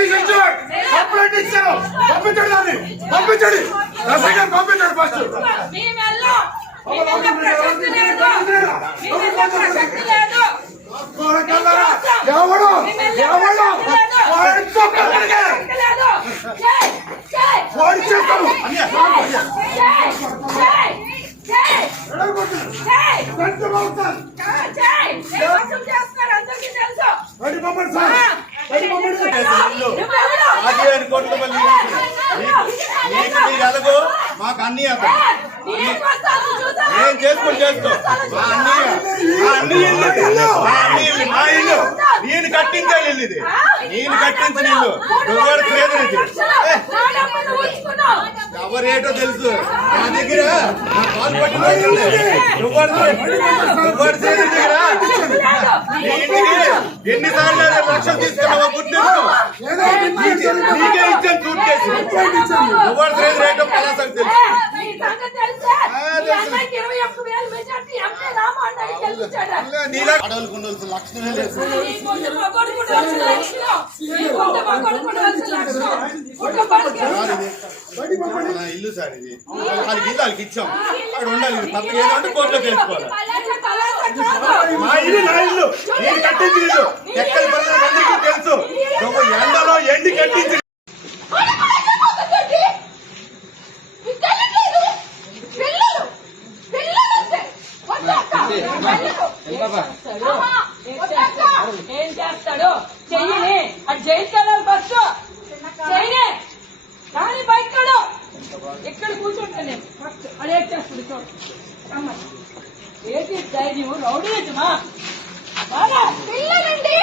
Petition complaint ఇచ్చారు పంపించండి దాన్ని పంపించండి ఎస్ఐ సార్ కోట్ల మంది నీకు మీరు ఎలాగో? మాకు అన్ని అతను ఏం చేసుకొని చేసుకో మా అన్నయ్య మా అన్నయ్య మా అన్నయ్య ఇల్లు. మా ఇల్లు నేను కట్టించే ఇల్లు ఇది. నేను కట్టించిన ఇల్లు. ఎవరు లేదు ఇది ఏ, ఎవరేటో తెలుసు. నా దగ్గర నా కాలు ఇంటికి ఎన్నిసార్లు లక్షలు తీసుకున్నావో చేయండి. నీకే ఇచ్చాను సూట్ కేసు. రేటో పలాసకు తెలుసు. అడవులకు ఉండవలసిన లక్షణమే లేదు ఇల్లు సార్ ఇది వాళ్ళకి ఇల్లు వాళ్ళకి ఇచ్చాం అక్కడ ఉండాలి ఇది ఏదంటే కోర్టులో తెలుసుకోవాలి మా ఇల్లు నా ఇల్లు. నేను కట్టించి ఇల్లు. ఎక్కడ పడిన అందరికీ తెలుసు. ఎండలో ఎండి కట్టించి ఏం చేస్తాడు? చెయ్యని అది జైలుకి వెళ్ళాలి ఫస్ట్ చెయ్యని కానీ బయటడు ఇక్కడ కూర్చుంటా నేను ఫస్ట్ అది ఏం చేస్తుంది చూడు ఏంటి ధైర్యం రౌడీజమా బాగా పిల్లలండి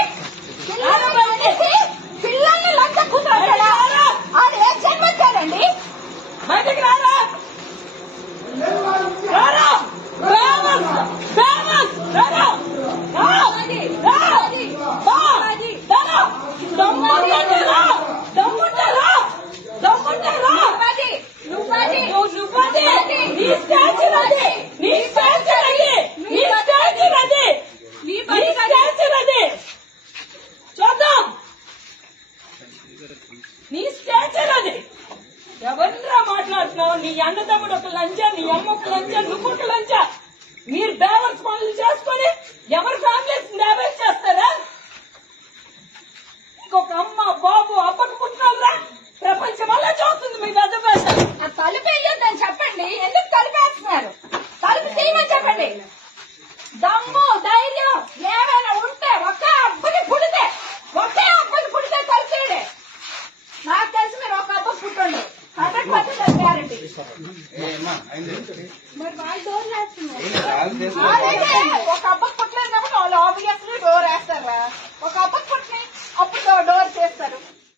పిల్లల్ని చూద్దాం. నీ స్టాచ్యూ అది ఎవరిరా మాట్లాడుతున్నావు? నీ అన్నదమ్ముడు ఒక లంచ నీ అమ్మ ఒక లంచ నువ్వు ఒక లంచ. మీరు బేవర్స్ పనులు చేసుకొని ఎవరి ఫ్యామిలీస్ డ్యామేజ్ మరి వాళ్ళు డోర్